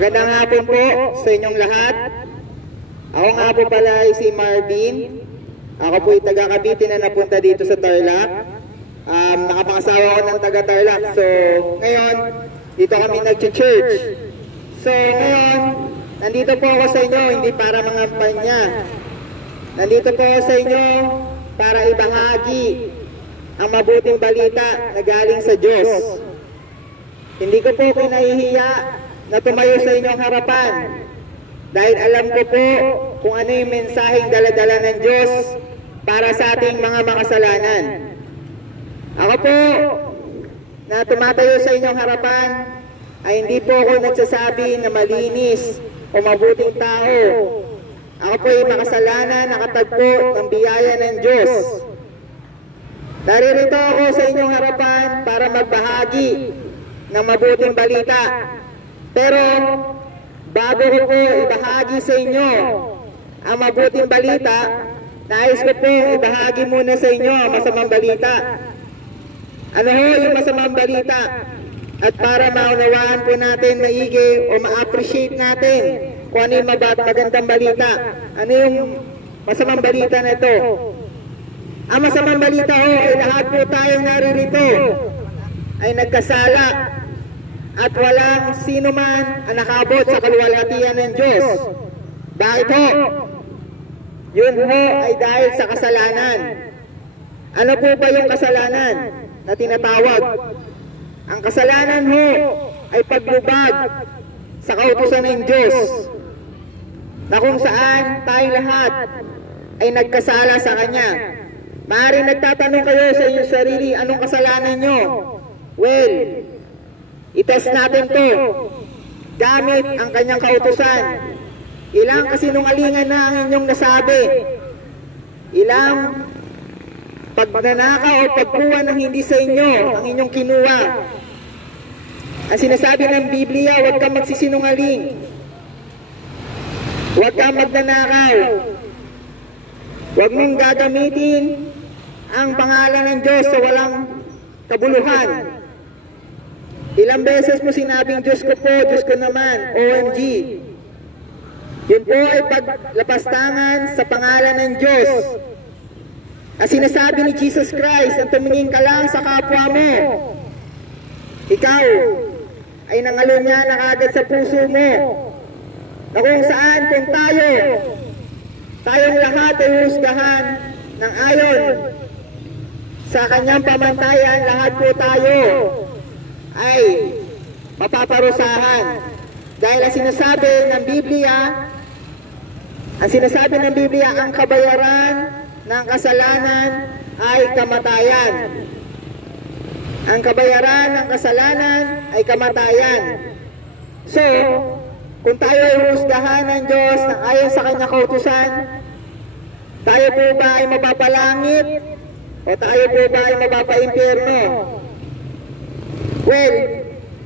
Magandang hapon po sa inyong lahat. Ako nga po pala ay si Marvin. Ako po ay taga Cavite na napunta dito sa Tarlac. Nakapangasawa ko ng taga Tarlac. So ngayon, dito kami nag-church. So ngayon, nandito po ako sa inyo, hindi para mga panya. Nandito po ako sa inyo para ibahagi ang mabuting balita na galing sa Diyos. Hindi ko po pinahihiya na tumayo sa inyong harapan dahil alam ko po kung ano yung mensaheng daladala ng Diyos para sa ating mga makasalanan. Ako po na tumatayo sa inyong harapan ay hindi po ako nagsasabi na malinis o mabuting tao. Ako po ay makasalanan, nakatagpo ng biyaya ng Diyos. Naririto ako sa inyong harapan para magbahagi ng mabuting balita. Pero bago ko po ibahagi sa inyo ang mabuting balita, nais ko po ibahagi muna sa inyo ang masamang balita. Ano ho yung masamang balita? At para maunawaan po natin maigi o ma-appreciate natin kung ano yung magandang balita. Ano yung masamang balita na ito? Ang masamang balita ho ay lahat po tayong naririto ay nagkasala at walang sino man ang nakabot sa kaluwalhatian ng Diyos. Bakit ho? Yun ho ay dahil sa kasalanan. Ano po ba yung kasalanan na tinatawag? Ang kasalanan ho ay paglubag sa kautusan ng Diyos, na kung saan tayong lahat ay nagkasala sa Kanya. Maaaring nagtatanong kayo sa inyong sarili, anong kasalanan nyo? Well, itest natin to gamit ang Kanyang kautusan. Ilang kasinungalingan na ang inyong nasabi? Ilang pagnanakaw o pagkuha ng hindi sa inyo ang inyong kinuha? Ang sinasabi ng Biblia, huwag kang magsisinungaling, huwag kang magnanakaw, huwag mong gagamitin ang pangalan ng Diyos sa walang kabuluhan. Ilang beses mo sinabing Diyos ko po, Diyos ko naman, OMG. Yun po ay paglapastangan sa pangalan ng Diyos. Ang sinasabi ni Jesus Christ, ang tumingin ka lang sa kapwa mo, ikaw ay nangalunya na kagad sa puso mo, na kung saan kung tayong lahat ay husgahan ng ayon sa Kanyang pamantayan, lahat po tayo ay mapaparusahan. Dahil ang sinasabi ng Biblia, ang kabayaran ng kasalanan ay kamatayan. Ang kabayaran ng kasalanan ay kamatayan. So, kung tayo ay husgahan ng Diyos na ayon sa Kanyang kautusan, tayo po ba ay mapapalangit o tayo po ba ay mapapaimpyerno? Well,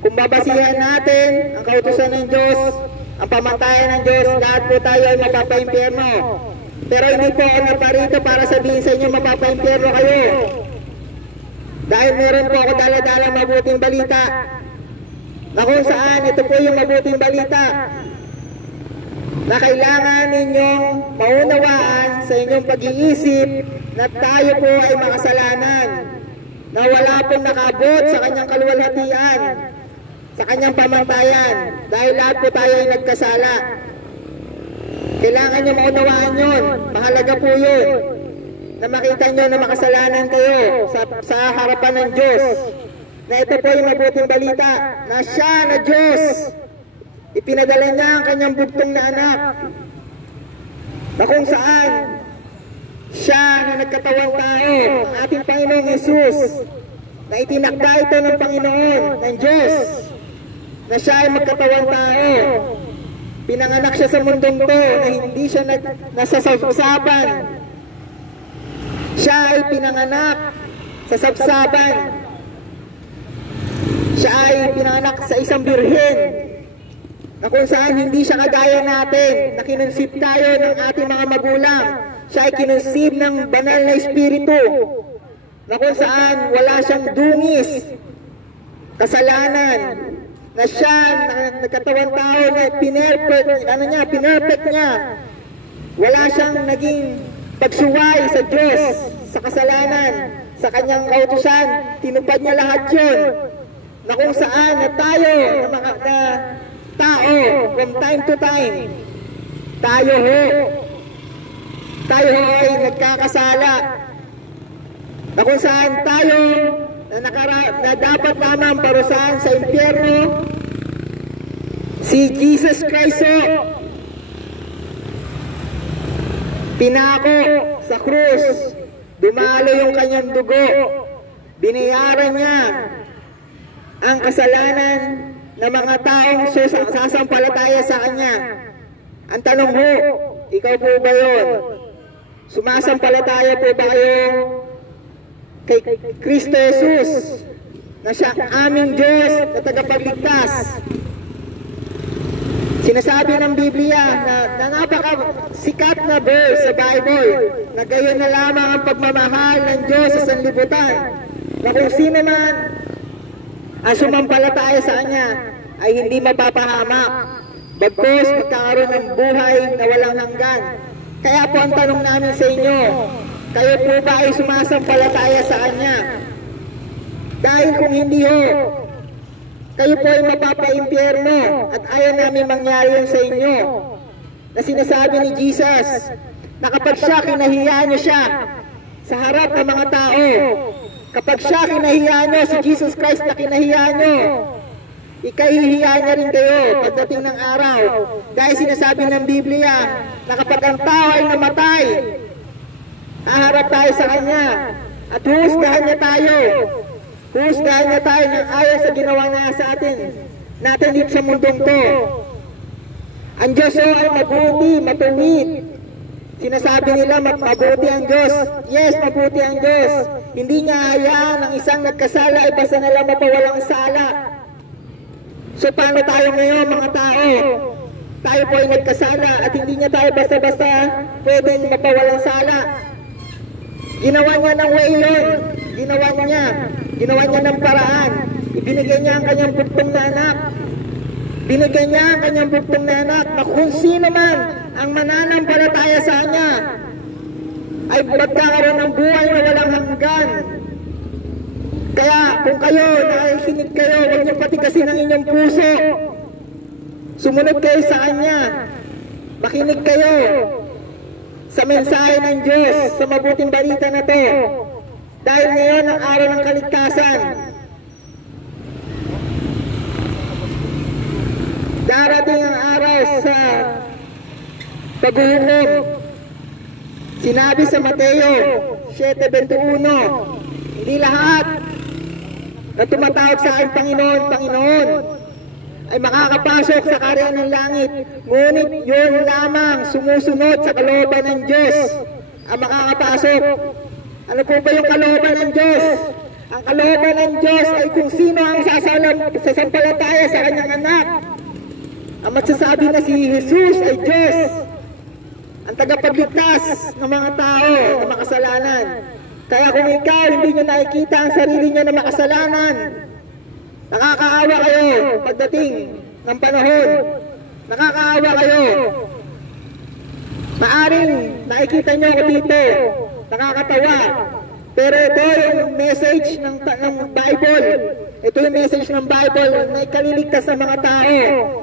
kung babasihan natin ang kautusan ng Diyos, ang pamantayan ng Diyos, lahat po tayo ay mapapaimpyerno. Pero hindi po ako naparito para sabihin sa inyo mapapaimpyerno kayo. Dahil meron po ako dala-dala mabuting balita, na kung saan ito po yung mabuting balita na kailangan ninyong maunawaan sa inyong pag-iisip na tayo po ay makasalanan, na wala pong nakabot sa Kanyang kaluwalhatian, sa Kanyang pamantayan, dahil lahat po tayo ay nagkasala. Kailangan nyo maunawaan yun. Mahalaga po yun na makita nyo na makasalanan kayo sa harapan ng Diyos, na ito po yung mabuting balita, na siya na Diyos, ipinadala niya ang Kanyang bugtong na anak, na kung saan siya na nagkatawang tao, ang ating Panginoong Jesus, na itinakda ito ng Panginoon, ng Diyos, na siya ay magkatawang tao. Pinanganak siya sa mundong to, na hindi siya nasasabsaban. Siya ay pinanganak sa sabsaban. Siya ay pinanganak sa isang birhen, na kung saan hindi siya kagaya natin, na kinunsip tayo ng ating mga magulang. Siya ay kinunsip ng banal na espiritu, na kung saan wala siyang dungis, kasalanan, na siya, nagkatawang tao na pinerfect niya. Wala siyang naging pagsuway sa Diyos, sa kasalanan, sa kanyang kautusan. Tinupad niya lahat yun, na kung saan na tayo, na tao, from time to time, tayo ay nagkakasala, na kung saan tayo na dapat lamang parusahan sa impyerno, si Jesus Christ pinako sa krus, dumalo yung kanyang dugo, binayaran niya ang kasalanan ng mga taong sasampalataya sa kanya. Ang tanong ho, ikaw po ba yun? Sumasampalataya po ba kayo kay Kristo Jesus na siya ang aming Diyos na tagapagligtas? Sinasabi ng Biblia na napakasikat na verse sa Bible na gayon na lamang ang pagmamahal ng Diyos sa sanlibutan, na kung sino man ang sumampalataya sa Kanya ay hindi mapapahamak, bagkus magkakaroon ng buhay na walang hanggan. Kaya po ang tanong namin sa inyo, kayo po ba ay sumasampalataya sa Kanya? Dahil kung hindi ho, kayo po ay mapapaimpyerno at ayaw namin mangyari yun sa inyo. Na sinasabi ni Jesus na kapag siya, kinahiya niyo siya sa harap ng mga tao. Kapag siya, kinahiya niyo, si Jesus Christ na kinahiya niyo, ikahihiya niya rin kayo pagdating ng araw. Dahil sinasabi ng Biblia na kapag ang tao ay namatay, haharap tayo sa Kanya at huhusgahan niya tayo. Huhusgahan niya tayo ng ayon sa ginawa niya sa atin dito sa mundong to. Ang Diyos ay mabuti, matuwid. Sinasabi nila mabuti ang Diyos. Yes, mabuti ang Diyos. Hindi niya hayaan ang isang nagkasala ay basta na lang mapawalang sala. So paano tayo ngayon mga tao? Tayo po ay nagkasala at hindi niya tayo basta-basta pwedeng mapawalang sala. Ginawa niya ng way yun. Ginawa niya ng paraan. Ibinigay niya ang kanyang buktong na anak. Binigay niya ang kanyang buktong na anak na kung sino man ang mananampalataya sa Kanya ay magkakaroon ng buhay na walang hanggan. Kaya kung kayo, nakikinig kayo, huwag niyo patigasin ang inyong puso. Sumunod kayo sa Kanya. Makinig kayo sa mensahe ng Diyos, sa mabuting balita na to. Dahil ngayon ang araw ng kaligtasan. Darating ang araw sa paghuhukom. Sinabi sa Mateo 7:21, hindi lahat na tumatawag sa aking Panginoon, Panginoon, ay makakapasok sa kaharian ng langit. Ngunit yun lamang sumusunod sa kalooban ng Diyos ang makakapasok. Ano po ba yung kalooban ng Diyos? Ang kalooban ng Diyos ay kung sino ang sasampalataya sa kanyang anak. Ang magsasabi na si Jesus ay Diyos, ang tagapagligtas ng mga tao na makasalanan. Kaya kung ikaw hindi nyo nakikita ang sarili nyo na makasalanan, nakakaawa kayo pagdating ng panahon. Nakakaawa kayo. Maaring nakikita nyo ako dito, nakakatawa. Pero ito yung message ng Bible. Ito yung message ng Bible na ikaliligtas ng mga tao.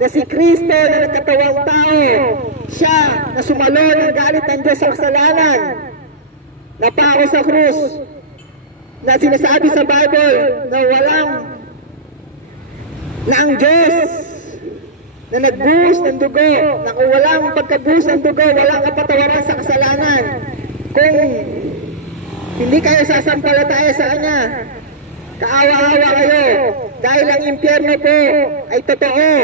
Na si Kristo na nagkatawang tao, siya na sumalo ng galit ng Diyos sa kasalanan, napako sa krus, na sinasabi sa Bible na ang Diyos na nagbuhos ng dugo, na kung walang pagkabuhos ng dugo, walang kapatawaran sa kasalanan. Kung hindi kayo sasampalataya sa Kanya, kaawa-awa kayo, dahil ang impyerno po ay totoo.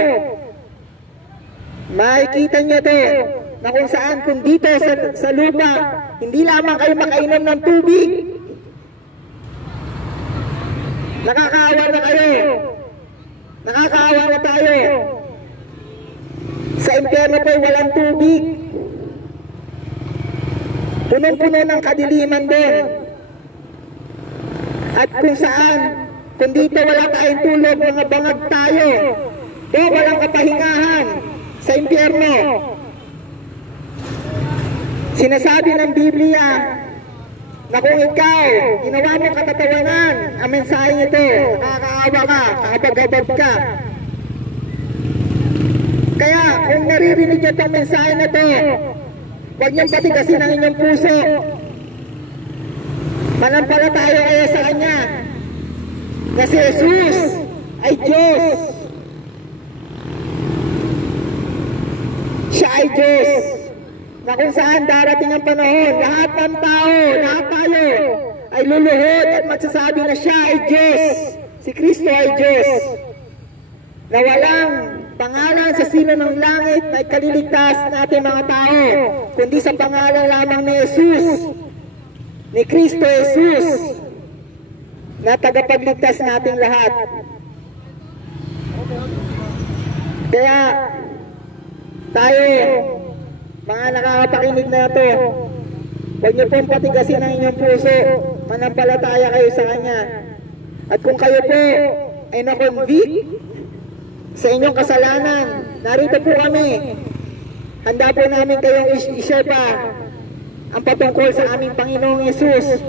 Makikita niyo to, na kung saan, kung dito sa lupa, hindi lamang kayo makainom ng tubig. Nakakaawa na kayo. Nakakaawa na tayo. Sa impyerno po walang tubig. Punong-puno ng kadiliman doon. At kung Kung dito wala tayong tulog, mga bangag tayo. O walang kapahingahan sa impyerno. Sinasabi ng Biblia na kung ikaw, ginawa mo katatawanan, ang mensahe ito, nakakaawa ka, nakapagabag ka. Kaya kung naririnig niyo itong mensahe na ito, huwag niyong patigasin ang inyong puso. Manampalataya kayo sa Kanya na si Jesus ay Diyos. Siya ay Diyos. Na kung saan darating ang panahon, lahat ng tao, lahat tayo ay luluhod at magsasabi na siya ay Diyos. Si Kristo ay Diyos. Na walang pangalan sa sino ng langit na ikaliligtas natin mga tao, kundi sa pangalan lamang ni Jesus, ni Kristo Jesus, na tagapagligtas natin lahat. Kaya tayo, mga nakakapakinig na ito, huwag niyo pong patigasin ang inyong puso, manampalataya kayo sa Kanya. At kung kayo po ay na-convict sa inyong kasalanan, narito po kami. Handa po namin kayong i-share pa ang patungkol sa aming Panginoong Yesus.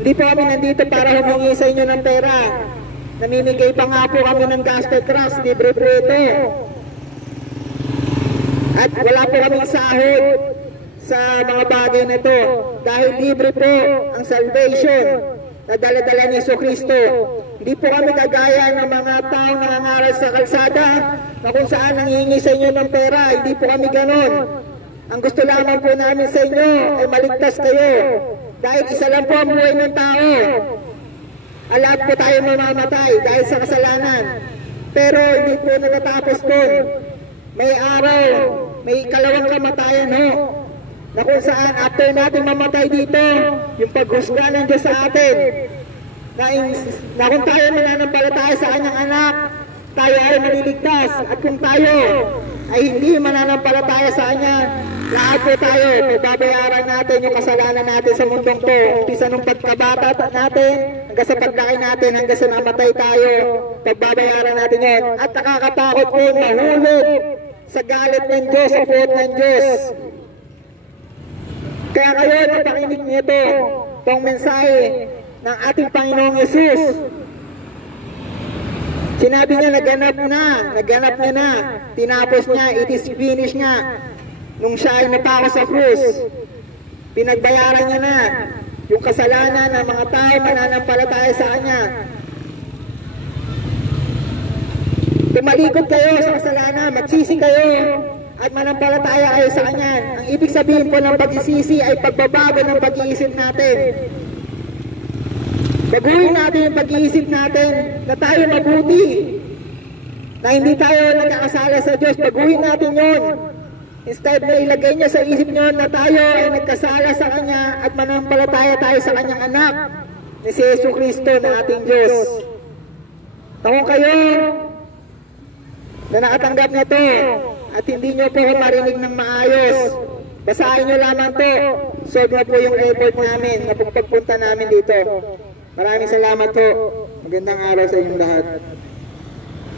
Hindi po kami nandito para humingi sa inyo ng pera. Namimigay pa nga po kami ng gospel trust, libre po ito. At wala po kaming sahod sa mga bagay na ito dahil libre po ang salvation na dala-dala ni Jesucristo. Hindi po kami kagaya ng mga taong nangangaral sa kalsada na kung saan nangihingi sa inyo ng pera. Hindi po kami ganon. Ang gusto lamang po namin sa inyo ay maligtas kayo dahil isa lang po ang buhay ng tao. Lahat po tayo mamamatay dahil sa kasalanan. Pero hindi po natatapos doon. May araw, may ikalawang kamatayan ho, na kung saan after natin mamatay dito, yung paghusga ng Diyos sa atin, na kung tayo mananampalataya sa Kanyang anak, tayo ay maliligtas. At kung tayo ay hindi mananampalataya sa Kanya, lahat po tayo, pagbabayaran natin yung kasalanan natin sa mundong to. Umpisa nung pagkabata natin, hanggang sa paglaki natin, hanggang sa namatay tayo, pagbabayaran natin yun. At nakakatakot po mahulog sa galit ng Diyos, sa puot ng Diyos. Kaya kayo, napakinig niyo ito, itong mensahe ng ating Panginoong Yesus. Sinabi niya, naganap niya na, tinapos niya, it is finished nga. Nung siya ay napako sa krus, pinagbayaran niya na yung kasalanan ng mga tao mananampalataya sa Kanya. Tumalikod kayo sa kasalanan, magsisi kayo at manampalataya kayo sa Kanya. Ang ibig sabihin po ng pagsisisi ay pagbabago ng pag-iisip natin. Baguhin natin yung pag-iisip natin na tayo mabuti, na hindi tayo nagkakasala sa Diyos. Baguhin natin yun. Instead na ilagay niya sa isip niyo na tayo ay nagkasala sa Kanya at manampalataya tayo sa Kanyang anak ni si Jesucristo na ating Diyos. Kung kayo na nakatanggap nito at hindi nyo po marinig ng maayos, basahin nyo lamang to. Solve na po yung effort namin na pagpunta namin dito. Maraming salamat po. Magandang araw sa inyong lahat.